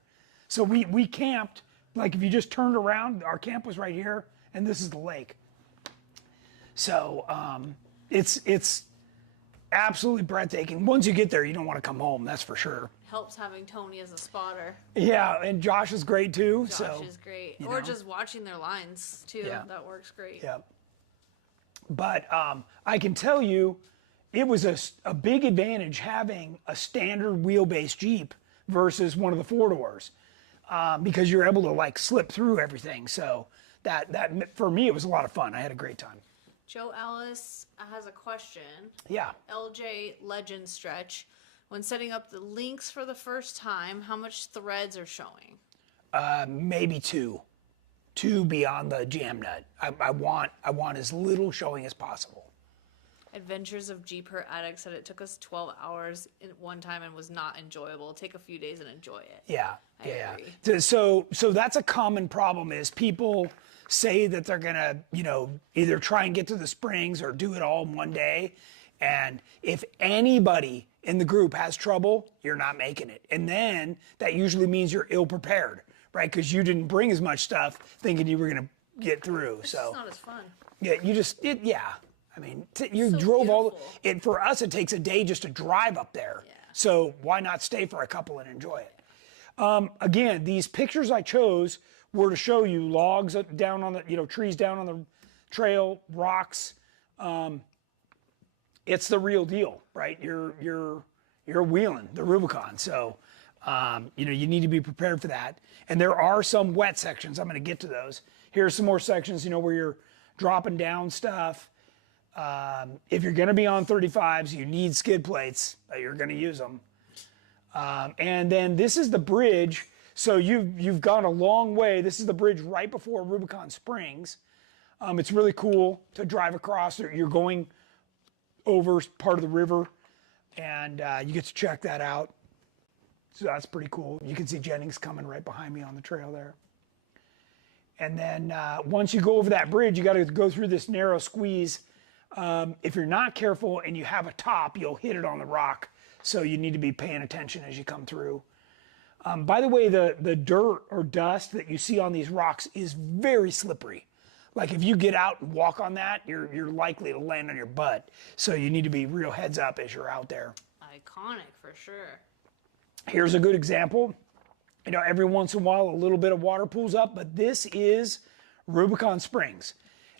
So we camped, like if you just turned around, our camp was right here, and this is the lake. So it's absolutely breathtaking. Once you get there, you don't want to come home, that's for sure. Helps having Tony as a spotter. Yeah, and Josh is great too. Josh is great. Or just watching their lines too. Yeah. That works great. Yeah. But I can tell you, it was a big advantage having a standard wheelbase Jeep versus one of the four-doors. Because you're able to like slip through everything. So that for me, it was a lot of fun. I had a great time. Joe Ellis has a question. Yeah. LJ Legend Stretch. When setting up the links for the first time, how much threads are showing? Maybe 2. to be on the jam nut. I want as little showing as possible. Adventures of Jeep Her Addict said it took us 12 hours in one time and was not enjoyable. Take a few days and enjoy it. Yeah, I So agree. that's a common problem is people say that they're gonna, either try and get to the springs or do it all in one day. And if anybody in the group has trouble, you're not making it. And then that usually means you're ill prepared, right? Because you didn't bring as much stuff thinking you were gonna get through. It's So not as fun. yeah, I mean, you So drove beautiful. for us, it takes a day just to drive up there. Yeah. So why not stay for a couple and enjoy it? Again, these pictures I chose were to show you logs down on the, trees down on the trail, rocks. It's the real deal, right? You're wheeling the Rubicon. So, you need to be prepared for that. And there are some wet sections. I'm going to get to those. Here's some more sections, where you're dropping down stuff. If you're going to be on 35s, you need skid plates. You're going to use them. And then this is the bridge. So you've gone a long way. This is the bridge right before Rubicon Springs. It's really cool to drive across. You're going over part of the river, and you get to check that out. So that's pretty cool. You can see Jennings coming right behind me on the trail there. And then once you go over that bridge, you got to go through this narrow squeeze. If you're not careful and you have a top, you'll hit it on the rock. So you need to be paying attention as you come through. By the way, the dirt or dust that you see on these rocks is very slippery. Like if you get out and walk on that, you're likely to land on your butt. So you need to be real heads up as you're out there. Iconic for sure. Here's a good example. Every once in a while, a little bit of water pools up, but this is Rubicon Springs.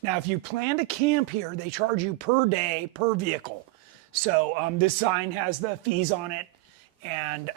Now, if you plan to camp here, they charge you per day, per vehicle. So this sign has the fees on it, and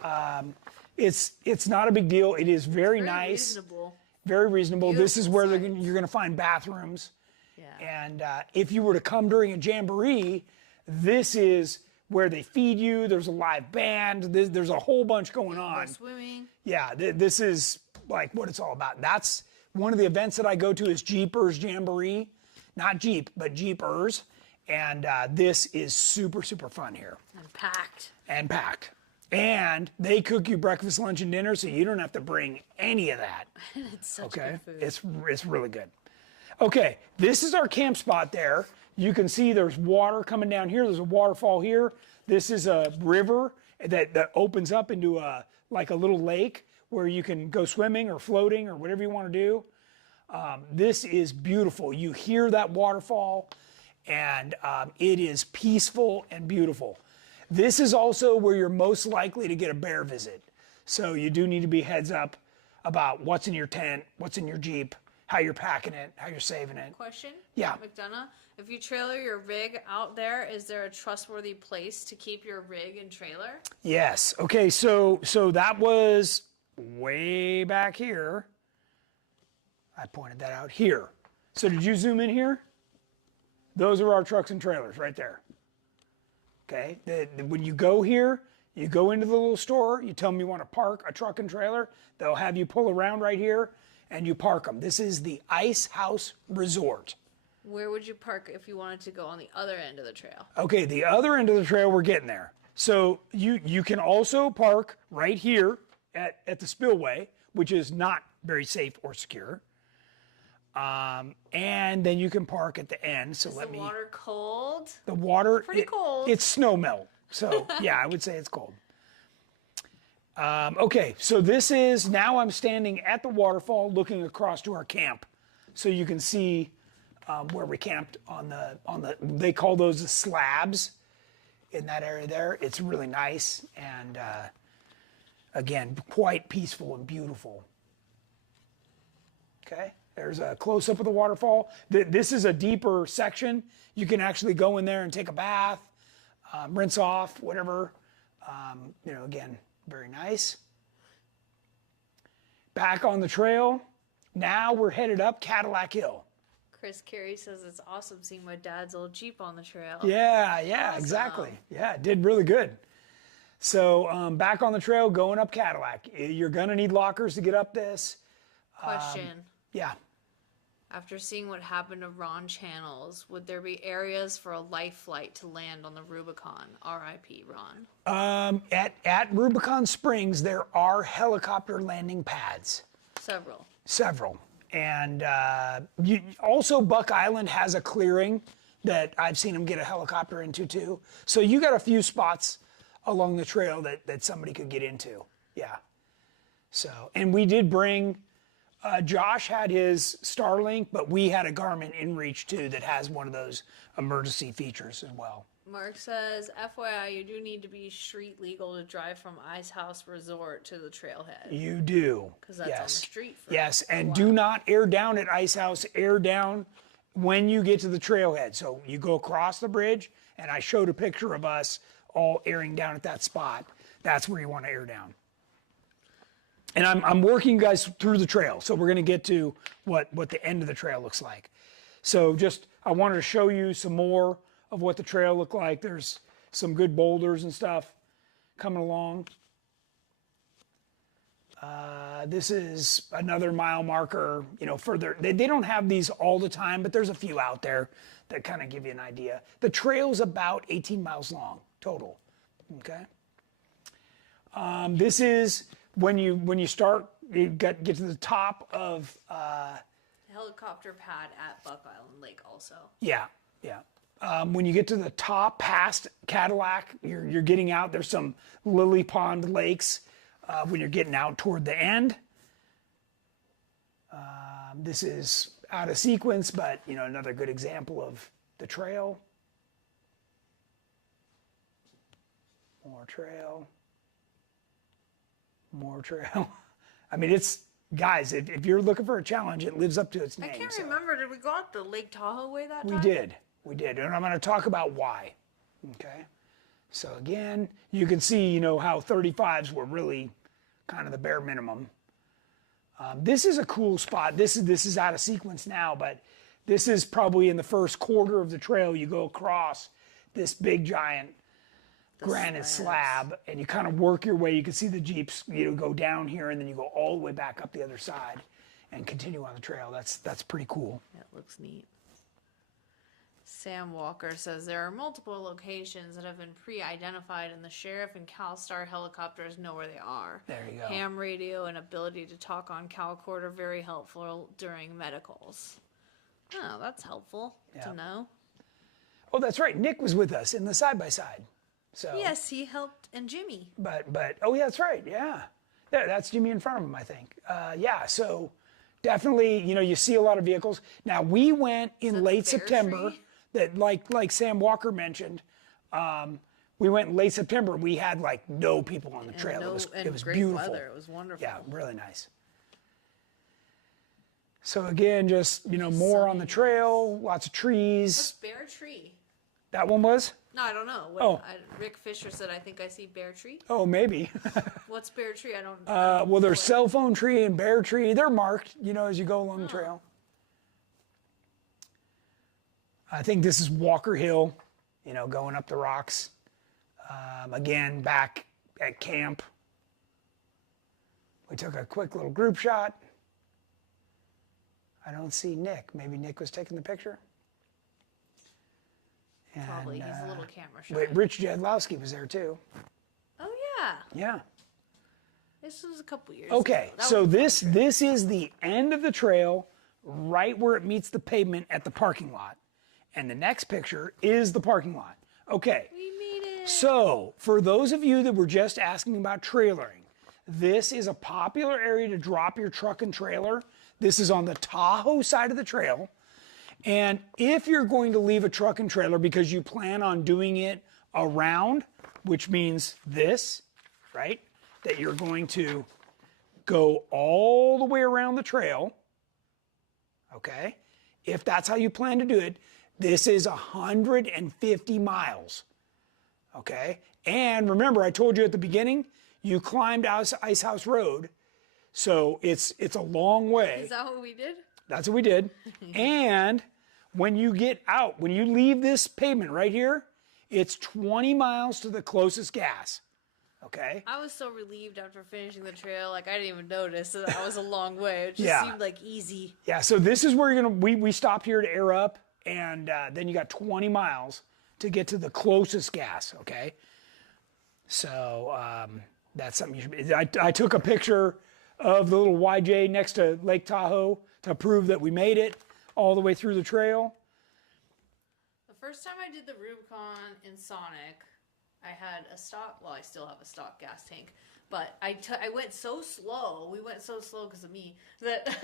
it's not a big deal. It is very nice. Reasonable. Very reasonable. This is where Beautiful you're going to find bathrooms. Yeah. And if you were to come during a jamboree, this is where they feed you. There's a live band. There's a whole bunch going on. Swimming. Yeah, this is like what it's all about. That's one of the events that I go to is Jeepers Jamboree. Not Jeep, but Jeepers. And this is super, super fun here. And packed. And packed. And they cook you breakfast, lunch, and dinner, so you don't have to bring any of that. It's such Okay? good food. It's really good. Okay, this is our camp spot there. You can see there's water coming down here. There's a waterfall here. This is a river that opens up into like a little lake where you can go swimming or floating or whatever you want to do. This is beautiful. You hear that waterfall, and it is peaceful and beautiful. This is also where you're most likely to get a bear visit. So you do need to be heads up about what's in your tent, what's in your Jeep, how you're packing it, how you're saving it. Question? Yeah. McDonough, if you trailer your rig out there, is there a trustworthy place to keep your rig and trailer? Yes. Okay, so that was way back here. I pointed that out here. So did you zoom in here? Those are our trucks and trailers right there. Okay, when you go here, you go into the little store, you tell them you want to park a truck and trailer, they'll have you pull around right here and you park them. This is the Ice House Resort. Where would you park if you wanted to go on the other end of the trail? Okay, the other end of the trail, we're getting there. So you can also park right here at the spillway, which is not very safe or secure. And then you can park at the end. So Is the water cold? The water, Pretty cold. It's snow melt. So yeah, I would say it's cold. Okay, so this is, now I'm standing at the waterfall looking across to our camp. So you can see where we camped on the, they call those the slabs in that area there. It's really nice and again, quite peaceful and beautiful. Okay. There's a close-up of the waterfall. This is a deeper section. You can actually go in there and take a bath, rinse off, whatever. Again, very nice. Back on the trail. Now we're headed up Cadillac Hill. Chris Carey says it's awesome seeing my dad's old Jeep on the trail. Yeah, Awesome. exactly. Yeah, it did really good. So back on the trail, going up Cadillac. You're going to need lockers to get up this. Question. Yeah. After seeing what happened to Ron Channels, would there be areas for a life flight to land on the Rubicon? R.I.P. Ron. At Rubicon Springs, there are helicopter landing pads. Several. And also Buck Island has a clearing that I've seen them get a helicopter into too. So you got a few spots along the trail that somebody could get into. Yeah. So, and we did bring, Josh had his Starlink, but we had a Garmin InReach too that has one of those emergency features as well. Mark says, FYI, you do need to be street legal to drive from Ice House Resort to the trailhead. You do. Because that's on the street for Yes, a and while. do not air down at Ice House, air down when you get to the trailhead. So you go across the bridge, and I showed a picture of us all airing down at that spot. That's where you want to air down. And I'm working you guys through the trail, so we're going to get to what the end of the trail looks like. So just, I wanted to show you some more of what the trail looked like. There's some good boulders and stuff coming along. This is another mile marker, further. They don't have these all the time, but there's a few out there that kind of give you an idea. The trail's about 18 miles long total, okay? This is when you start, you get to the top of... helicopter pad at Buck Island Lake also. Yeah. When you get to the top past Cadillac, you're getting out. There's some lily pond lakes when you're getting out toward the end. This is out of sequence, but another good example of the trail. More trail. More trail. I mean, it's, guys, if you're looking for a challenge, it lives up to its name. I can't remember, did we go out the Lake Tahoe way that time? We did, and I'm going to talk about why, okay? So again, you can see, how 35s were really kind of the bare minimum. This is a cool spot. This is out of sequence now, but this is probably in the first quarter of the trail. You go across this big giant granite slab, and you kind of work your way. You can see the Jeeps, go down here, and then you go all the way back up the other side and continue on the trail. That's pretty cool. Yeah, it looks neat. Sam Walker says there are multiple locations that have been pre-identified, and the sheriff and CalStar helicopters know where they are. There you go. Ham radio and ability to talk on CalCord are very helpful during medicals. Oh, that's helpful to know. Oh, that's right. Nick was with us in the side-by-side. So. Yes, he helped, and Jimmy. But oh yeah, that's right. Yeah, that's Jimmy in front of him, I think. Yeah, so definitely, you see a lot of vehicles. Now we went in late September. Tree? That like Sam Walker mentioned, we went in late September. We had like no people on the trail. It was great beautiful. Weather. It was wonderful. Yeah, really nice. So again, just more on the trail, lots of trees. What's Bear Tree? That one was? No, I don't know. Rick Fisher said, I think I see Bear Tree. Oh, maybe. What's Bear Tree? I don't well, there's Cell Phone Tree and Bear Tree. They're marked, as you go along the trail. I think this is Walker Hill, going up the rocks. Again, back at camp. We took a quick little group shot. I don't see Nick. Maybe Nick was taking the picture. And, Probably. He's a little camera shy. But Rich Jadlowski was there too. Oh, yeah. Yeah. This was a couple years Okay, ago. so this is the end of the trail, right where it meets the pavement at the parking lot. And the next picture is the parking lot. Okay. We made it. So, for those of you that were just asking about trailering, this is a popular area to drop your truck and trailer. This is on the Tahoe side of the trail. And if you're going to leave a truck and trailer because you plan on doing it around, which means this, right? That you're going to go all the way around the trail, okay? If that's how you plan to do it, this is 150 miles, okay? And remember, I told you at the beginning, you climbed Ice House Road, so it's a long way. Is that what we did? That's what we did. And when you get out, when you leave this pavement right here, it's 20 miles to the closest gas, Okay. I was so relieved after finishing the trail. Like, I didn't even notice that I was a long way. It just Yeah. seemed like easy. Yeah, so this is where you're gonna, we stopped here to air up, and then you got 20 miles to get to the closest gas, okay? So that's something you should, I took a picture of the little YJ next to Lake Tahoe to prove that we made it all the way through the trail. The first time I did the Rubicon in Sonic, I had a stock, well, I still have a stock gas tank, but I went so slow, we went so slow because of me, that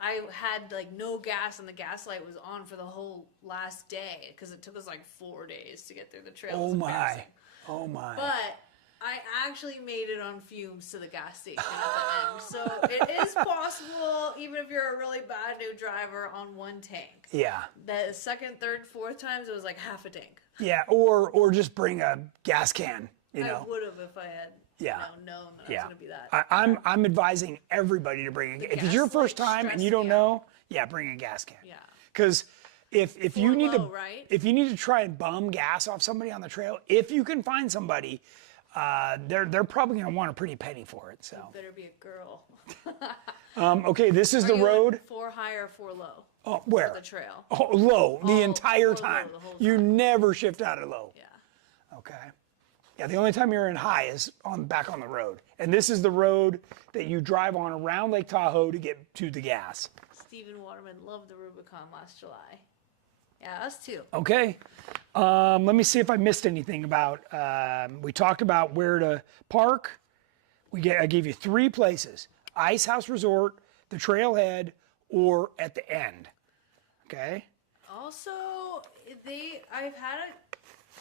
I had like no gas and the gas light was on for the whole last day because it took us like 4 days to get through the trail. Oh my, oh my. But I actually made it on fumes to the gas station at the end. So it is possible, even if you're a really bad new driver, on one tank. Yeah. The second, third, fourth times, it was like half a tank. Yeah, or just bring a gas can, you know. I would have if I had known that I was going to be that. I'm advising everybody to bring if it's your first time and you don't know, bring a gas can. Yeah. Because if you need to right? if you need to try and bum gas off somebody on the trail, if you can find somebody, they're probably going to want a pretty penny for it. So Better be a girl. okay, this is the road. 4 high or 4 low? Oh, where? For the trail. Oh, low the entire time. Low the whole You time. never shift out of low. Yeah. Okay. Yeah, the only time you're in high is back on the road. And this is the road that you drive on around Lake Tahoe to get to the gas. Stephen Waterman loved the Rubicon last July. Yeah, us too. Okay. Let me see if I missed anything about, we talked about where to park. I gave you 3 places: Ice House Resort, the trailhead, or at the end. Okay. Also, I've had it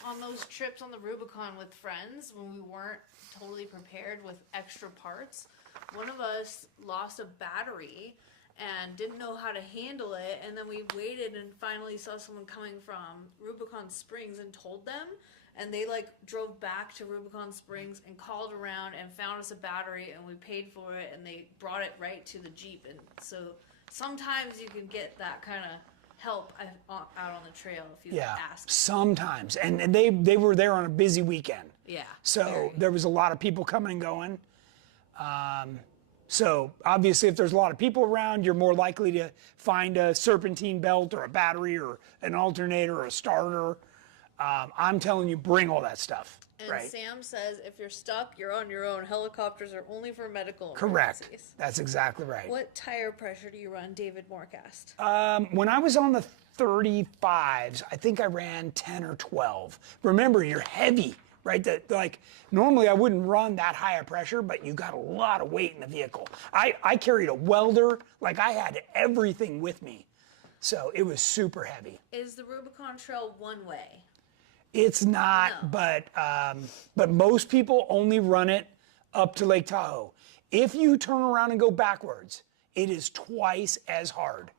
on those trips on the Rubicon with friends when we weren't totally prepared with extra parts. One of us lost a battery and didn't know how to handle it, and then we waited and finally saw someone coming from Rubicon Springs and told them, and they like drove back to Rubicon Springs and called around and found us a battery, and we paid for it, and they brought it right to the Jeep. And so sometimes you can get that kind of help out on the trail if you ask. Sometimes, and they were there on a busy weekend. Yeah. So there was a lot of people coming and going. So obviously, if there's a lot of people around, you're more likely to find a serpentine belt or a battery or an alternator or a starter. I'm telling you, bring all that stuff. And right? Sam says, if you're stuck, you're on your own. Helicopters are only for medical Correct. emergencies. That's exactly right. What tire pressure do you run, David Morecast? When I was on the 35s, I think I ran 10 or 12. Remember, you're heavy, right? Like normally I wouldn't run that high of pressure, but you got a lot of weight in the vehicle. I carried a welder, like I had everything with me. So it was super heavy. Is the Rubicon Trail one way? It's not, but most people only run it up to Lake Tahoe. If you turn around and go backwards, it is twice as hard.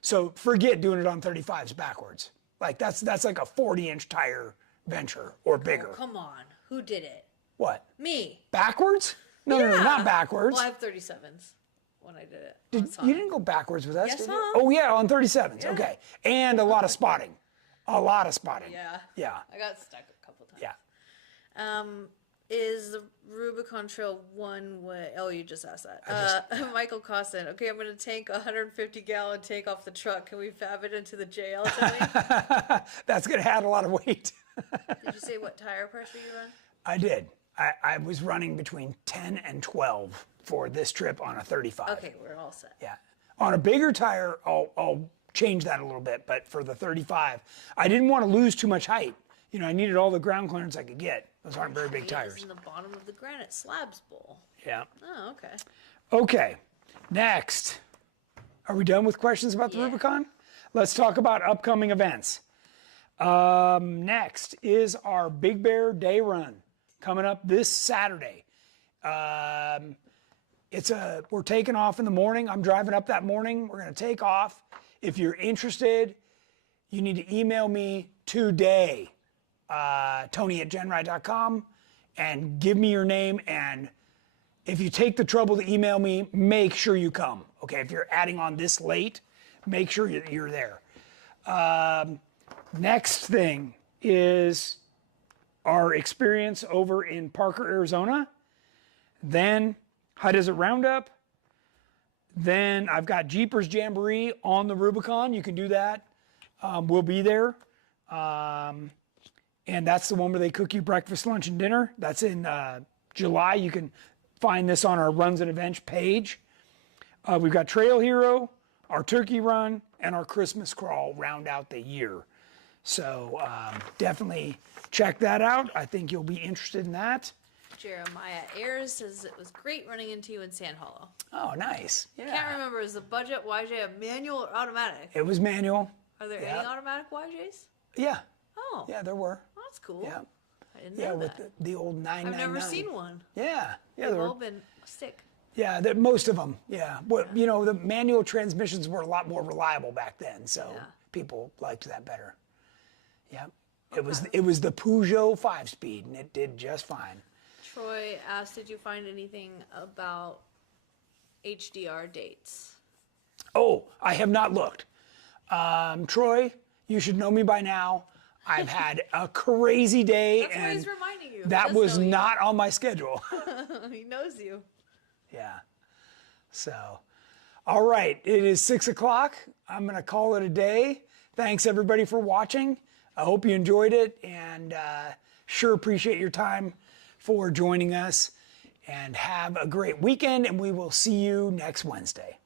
So forget doing it on 35s backwards. Like that's like a 40-inch tire venture or bigger. Oh, come on. Who did it? What? Me. Backwards? No, not backwards. Well, I have 37s when I did it. You didn't go backwards with us, Yes, did you? huh? Oh, yeah, on 37s. Yeah. Okay. And a lot of spotting. A lot of spotting. Yeah. Yeah. I got stuck a couple times. Yeah. Is the Rubicon Trail one way? Oh, you just asked that. Michael Costin. Okay, I'm going to tank a 150-gallon tank off the truck. Can we fab it into the JL tank? That's going to add a lot of weight. Did you say what tire pressure you run? I did. I was running between 10 and 12 for this trip on a 35. Okay, we're all set. Yeah. On a bigger tire, I'll change that a little bit, but for the 35, I didn't want to lose too much height. You know, I needed all the ground clearance I could get. Those aren't very big tires. It's in the bottom of the granite slabs bowl. Yeah. Oh, okay. Okay. Next. Are we done with questions about the Rubicon? Let's talk about upcoming events. Next is our Big Bear Day Run coming up this Saturday. We're taking off in the morning. I'm driving up that morning. We're going to take off. If you're interested, you need to email me today, Tony@GenRight.com, and give me your name. And if you take the trouble to email me, make sure you come. Okay, if you're adding on this late, make sure you're there. Next thing is our experience over in Parker, Arizona. Then High Desert Roundup. Then I've got Jeepers Jamboree on the Rubicon. You can do that. We'll be there. And that's the one where they cook you breakfast, lunch, and dinner. That's in July. You can find this on our Runs and Events page. We've got Trail Hero, our Turkey Run, and our Christmas Crawl round out the year. So definitely check that out. I think you'll be interested in that. Jeremiah Ayers says it was great running into you in Sand Hollow. Oh, nice. Yeah. Can't remember, is the budget YJ a manual or automatic? It was manual. Are there any automatic YJs? Yeah. Oh. Yeah, there were. Well, that's cool. Yeah. I didn't know with that. the old 999. I've never seen one. Yeah. Yeah, They've there all were. been stick. Yeah, most of them. Yeah. Well, you know, the manual transmissions were a lot more reliable back then, so people liked that better. Yeah. It was the Peugeot 5-speed, and it did just fine. Troy asked, did you find anything about HDR dates? Oh, I have not looked. Troy, you should know me by now. I've had a crazy day, That's why and he's reminding you. that was not on my schedule. He knows you. Yeah. So, all right, it is 6 o'clock. I'm going to call it a day. Thanks everybody for watching. I hope you enjoyed it, and sure appreciate your time for joining us. And have a great weekend, and we will see you next Wednesday.